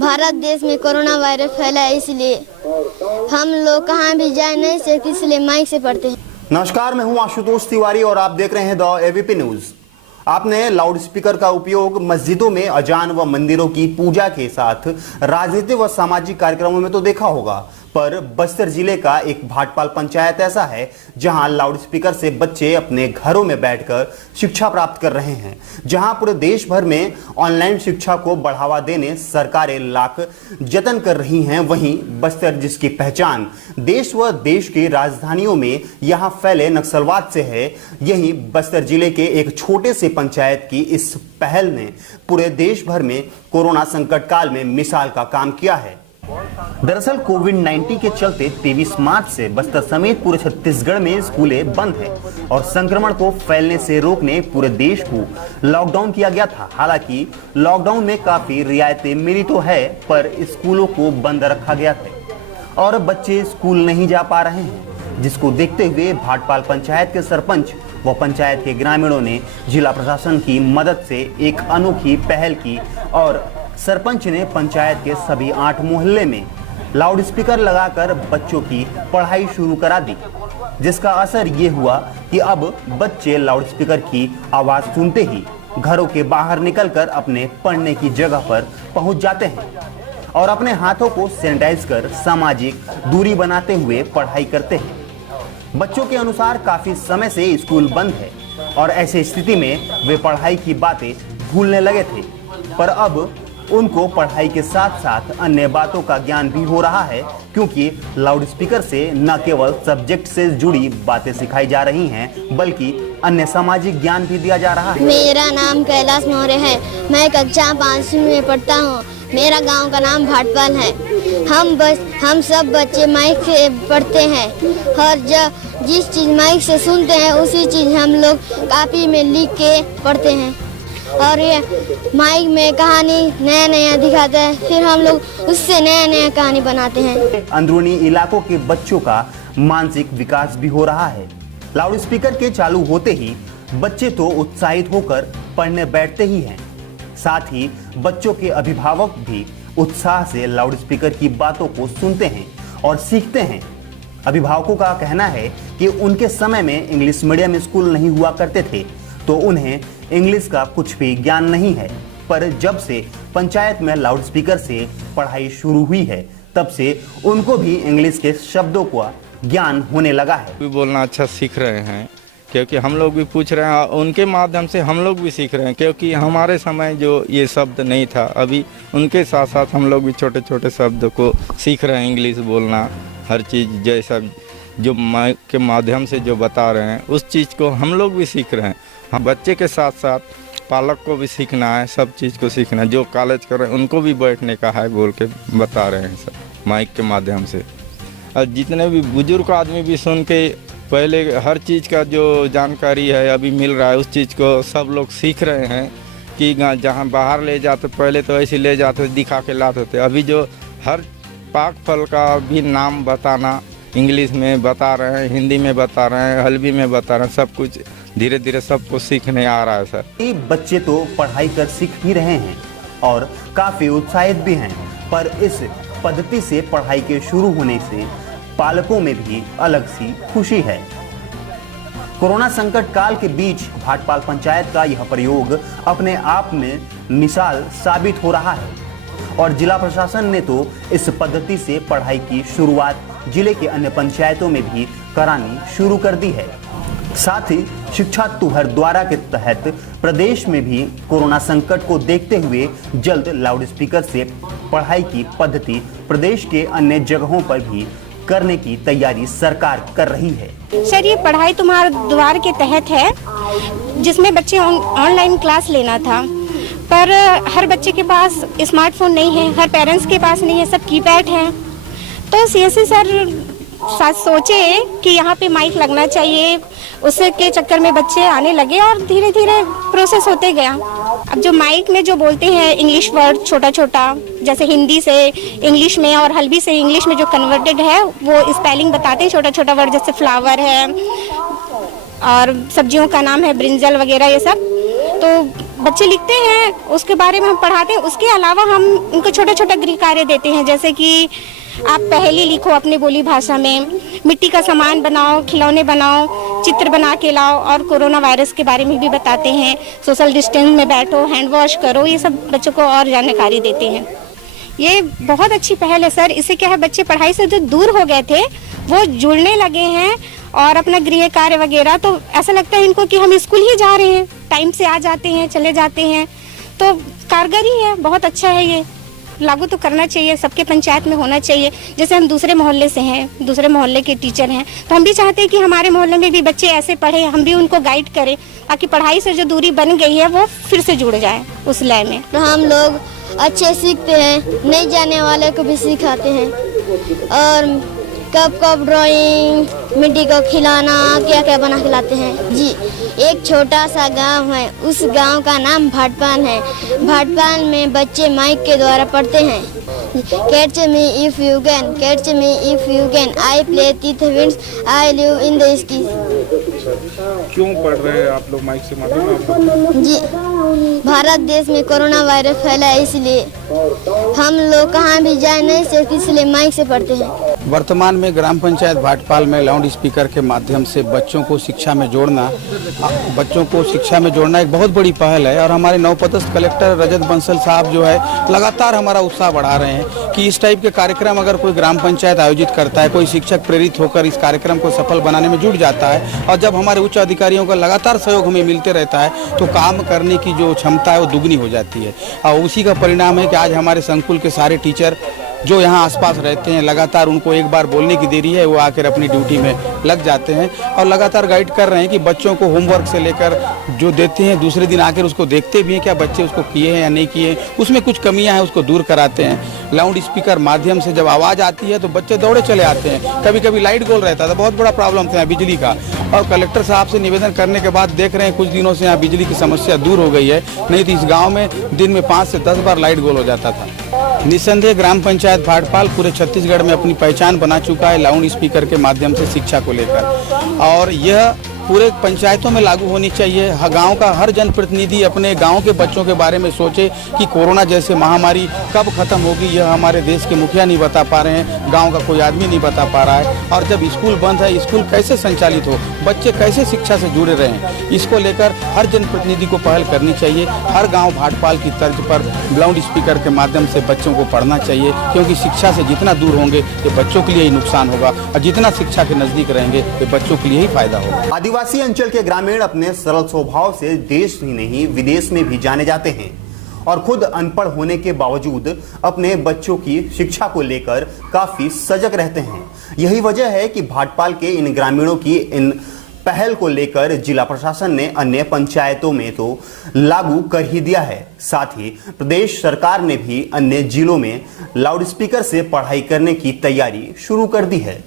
भारत देश में corona virus फैला है, इसलिए हम लोग कहाँ भी जा नहीं सकते, इसलिए माइक से पढ़ते हैं। नमस्कार, मैं हूं आशुतोष तिवारी और आप देख रहे हैं द एबीपी न्यूज। आपने लाउड स्पीकर का उपयोग मस्जिदों में अजान व मंदिरों की पूजा के साथ राजनीतिक व सामाजिक कार्यक्रमों में तो देखा होगा, पर बस्तर जिले का एक भाटपाल पंचायत ऐसा है जहां लाउड स्पीकर से बच्चे अपने घरों में बैठकर शिक्षा प्राप्त कर रहे हैं। जहां पूरे देश भर में ऑनलाइन शिक्षा को बढ़ावा देने सरकारें लाख जतन कर रही हैं, वहीं बस्तर जिसकी पहचान देश व देश की राजधानियों में यहां फैले नक्सलवाद से है, यही बस्तर जिले के एक छोटे से पंचायत की इस पहल ने पूरे देश भर में कोरोना संकट काल में मिसाल का काम किया है। दरअसल कोविड-19 के चलते 23 मार्च से बस्तर समेत पूरे छत्तीसगढ़ में स्कूलें बंद हैं और संक्रमण को फैलने से रोकने पूरे देश को लॉकडाउन किया गया था। हालांकि लॉकडाउन में काफी रियायतें मिली तो है, पर स्कूलों को बंद रखा गया था और बच्चे स्कूल नहीं जा पा रहे हैं, जिसको देखते हुए भाटपाल पंचायत के सरपंच व पंचायत के ग्रामीणों ने जिला प्रशासन की मदद से एक अनोखी पहल की और सरपंच ने पंचायत के सभी 8 मोहल्ले में लाउड स्पीकर लगाकर बच्चों की पढ़ाई शुरू करा दी, जिसका असर ये हुआ कि अब बच्चे लाउड स्पीकर की आवाज सुनते ही घरों के बाहर निकलकर अपने पढ़ने की जगह पर पहुंच जाते हैं और अपने हाथों को सैनिटाइज कर सामाजिक दूरी बनाते हुए पढ़ाई करते हैं। बच्चों के अनुसार काफी समय से स्कूल बंद है और ऐसी स्थिति में वे पढ़ाई की बातें भूलने लगे थे, पर अब उनको पढ़ाई के साथ साथ अन्य बातों का ज्ञान भी हो रहा है, क्योंकि लाउड स्पीकर से न केवल सब्जेक्ट से जुड़ी बातें सिखाई जा रही हैं, बल्कि अन्य सामाजिक ज्ञान भी दिया जा रहा है। मेरा नाम कैलाश मौर्य है, मैं कक्षा 5वीं में पढ़ता हूँ। मेरा गांव का नाम भाटपाल है। हम सब बच्चे माइक से पढ़ते हैं और जिस चीज़ माइक से सुनते हैं उसी चीज़ हम लोग कॉपी में लिख के पढ़ते हैं और ये माइक में कहानी नया नया दिखाता है, फिर हम लोग उससे नया नया कहानी बनाते हैं। अंदरूनी इलाकों के बच्चों का मानसिक विकास भी हो रहा है। लाउड स्पीकर के चालू होते ही बच्चे तो उत्साहित होकर पढ़ने बैठते ही हैं, साथ ही बच्चों के अभिभावक भी उत्साह से लाउड स्पीकर की बातों को सुनते हैं और सीखते हैं। अभिभावकों का कहना है कि उनके समय में इंग्लिश मीडियम स्कूल नहीं हुआ करते थे, तो उन्हें इंग्लिश का कुछ भी ज्ञान नहीं है, पर जब से पंचायत में लाउड स्पीकर से पढ़ाई शुरू हुई है, तब से उनको भी इंग्लिश के शब्दों का ज्ञान होने लगा है। भी बोलना अच्छा सीख रहे हैं, क्योंकि हम लोग भी पूछ रहे हैं, उनके माध्यम से हम लोग भी सीख रहे हैं, क्योंकि हमारे समय जो ये शब्द नहीं था, अभी उनके साथ साथ हम लोग भी छोटे छोटे शब्द को सीख रहे हैं। इंग्लिश बोलना, हर चीज़ जैसा जो माइक के माध्यम से जो बता रहे हैं उस चीज़ को हम लोग भी सीख रहे हैं। हम बच्चे के साथ साथ पालक को भी सीखना है, सब चीज़ को सीखना है। जो कॉलेज कर रहे हैं उनको भी बैठने का है बोल के बता रहे हैं सब माइक के माध्यम से। और जितने भी बुजुर्ग आदमी भी सुन के पहले हर चीज़ का जो जानकारी है अभी मिल रहा है, उस चीज़ को सब लोग सीख रहे हैं कि जहाँ बाहर ले जाते, पहले तो ऐसे ले जाते दिखा के लाते थे, अभी जो हर पाक फल का भी नाम बताना इंग्लिश में बता रहे हैं, हिंदी में बता रहे हैं, हल्बी में बता रहे हैं, सब कुछ धीरे धीरे सबको सीखने आ रहा है सर। बच्चे तो पढ़ाई कर सीख ही रहे हैं और काफी उत्साहित भी हैं, पर इस पद्धति से पढ़ाई के शुरू होने से पालकों में भी अलग सी खुशी है। कोरोना संकट काल के बीच भाटपाल पंचायत का यह प्रयोग अपने आप में मिसाल साबित हो रहा है और जिला प्रशासन ने तो इस पद्धति से पढ़ाई की शुरुआत जिले के अन्य पंचायतों में भी करानी शुरू कर दी है। साथ ही शिक्षा तुहर द्वारा के तहत प्रदेश में भी कोरोना संकट को देखते हुए जल्द लाउड स्पीकर से पढ़ाई की पद्धति प्रदेश के अन्य जगहों पर भी करने की तैयारी सरकार कर रही है। सर, ये पढ़ाई तुम्हारे द्वार के तहत है, जिसमें बच्चे ऑनलाइन क्लास लेना था, पर हर बच्चे के पास स्मार्टफोन नहीं है, हर पेरेंट्स के पास नहीं है, सब कीपैड हैं। तो सीएससी सर सोचे कि यहाँ पे माइक लगना चाहिए, उसके चक्कर में बच्चे आने लगे और धीरे धीरे प्रोसेस होते गया। अब जो माइक में जो बोलते हैं इंग्लिश वर्ड छोटा छोटा, जैसे हिंदी से इंग्लिश में और हल्बी से इंग्लिश में जो कन्वर्टेड है वो स्पेलिंग बताते हैं छोटा छोटा वर्ड, जैसे फ्लावर है और सब्जियों का नाम है ब्रिंजल वगैरह, ये सब। तो बच्चे लिखते हैं उसके बारे में हम पढ़ाते हैं। उसके अलावा हम उनको छोटा छोटा गृह कार्य देते हैं, जैसे कि आप पहेली लिखो अपनी बोली भाषा में, मिट्टी का सामान बनाओ, खिलौने बनाओ, चित्र बना के लाओ, और कोरोना वायरस के बारे में भी बताते हैं। सोशल डिस्टेंस में बैठो, हैंड वॉश करो, ये सब बच्चों को और जानकारी देते हैं। ये बहुत अच्छी पहल है सर। इससे क्या है, बच्चे पढ़ाई से जो दूर हो गए थे वो जुड़ने लगे हैं और अपना गृह कार्य वगैरह, तो ऐसा लगता है इनको कि हम स्कूल ही जा रहे हैं, टाइम से आ जाते हैं, चले जाते हैं। तो कारगर ही है, बहुत अच्छा है। ये लागू तो करना चाहिए, सबके पंचायत में होना चाहिए। जैसे हम दूसरे मोहल्ले से हैं, दूसरे मोहल्ले के टीचर हैं, तो हम भी चाहते हैं कि हमारे मोहल्ले में भी बच्चे ऐसे पढ़े, हम भी उनको गाइड करें, ताकि पढ़ाई से जो दूरी बन गई है वो फिर से जुड़ जाए उस लय में। तो हम लोग अच्छे सीखते हैं, नहीं जाने वाले को भी सिखाते हैं, और कब कब ड्राइंग, मिट्टी को खिलाना, क्या क्या बना के लाते हैं। जी, एक छोटा सा गांव है, उस गांव का नाम भाटपाल है। भाटपाल में बच्चे माइक के द्वारा पढ़ते हैं। Catch me if you can, catch me if you can, I play with winds, I live in the skies। क्यों पढ़ रहे हैं आप लोग माइक से, मालूम है आपको? जी, भारत देश में कोरोना वायरस फैला है, इसलिए हम लोग कहाँ भी जाए नहीं सकते, इसलिए माइक से पढ़ते हैं। वर्तमान में ग्राम पंचायत भाटपाल में लाउड स्पीकर के माध्यम से बच्चों को शिक्षा में जोड़ना एक बहुत बड़ी पहल है। और हमारे नवपदस्थ कलेक्टर रजत बंसल साहब जो है लगातार हमारा उत्साह बढ़ा रहे हैं कि इस टाइप के कार्यक्रम अगर कोई ग्राम पंचायत आयोजित करता है, कोई शिक्षक प्रेरित होकर इस कार्यक्रम को सफल बनाने में जुट जाता है, और जब हमारे उच्च अधिकारियों का लगातार सहयोग हमें मिलते रहता है, तो काम करने की जो क्षमता है वो दुगनी हो जाती है। और उसी का परिणाम है कि आज हमारे संकुल के सारे टीचर जो यहाँ आसपास रहते हैं, लगातार उनको एक बार बोलने की देरी है, वो आकर अपनी ड्यूटी में लग जाते हैं और लगातार गाइड कर रहे हैं कि बच्चों को होमवर्क से लेकर जो देते हैं, दूसरे दिन आकर उसको देखते भी हैं क्या बच्चे उसको किए हैं या नहीं किए, उसमें कुछ कमियां हैं उसको दूर कराते हैं। लाउड स्पीकर माध्यम से जब आवाज़ आती है तो बच्चे दौड़े चले आते हैं। कभी कभी लाइट गोल रहता था, बहुत बड़ा प्रॉब्लम था बिजली का, और कलेक्टर साहब से निवेदन करने के बाद देख रहे हैं कुछ दिनों से यहाँ बिजली की समस्या दूर हो गई है, नहीं तो इस गाँव में दिन में 5 से 10 बार लाइट गोल हो जाता था। निसंदेह ग्राम पंचायत भाटपाल पूरे छत्तीसगढ़ में अपनी पहचान बना चुका है लाउड स्पीकर के माध्यम से शिक्षा को लेकर, और यह पूरे पंचायतों में लागू होनी चाहिए। गांव का हर जनप्रतिनिधि अपने गांव के बच्चों के बारे में सोचे कि कोरोना जैसे महामारी कब खत्म होगी, यह हमारे देश के मुखिया नहीं बता पा रहे हैं, गांव का कोई आदमी नहीं बता पा रहा है। और जब स्कूल बंद है, स्कूल कैसे संचालित हो, बच्चे कैसे शिक्षा से जुड़े रहें, इसको लेकर हर जनप्रतिनिधि को पहल करनी चाहिए। हर गाँव भाटपाल की तर्ज पर लाउड स्पीकर के माध्यम से बच्चों को पढ़ना चाहिए, क्योंकि शिक्षा से जितना दूर होंगे ये बच्चों के लिए ही नुकसान होगा, और जितना शिक्षा के नजदीक रहेंगे ये बच्चों के लिए ही फायदा होगा। आदिवासी अंचल के ग्रामीण अपने सरल स्वभाव से देश ही नहीं विदेश में भी जाने जाते हैं, और खुद अनपढ़ होने के बावजूद अपने बच्चों की शिक्षा को लेकर काफी सजग रहते हैं। यही वजह है कि भाटपाल के इन ग्रामीणों की इन पहल को लेकर जिला प्रशासन ने अन्य पंचायतों में तो लागू कर ही दिया है। साथ ही प्रदेश सरकार ने भी अन्य जिलों में लाउडस्पीकर से पढ़ाई करने की तैयारी शुरू कर दी है।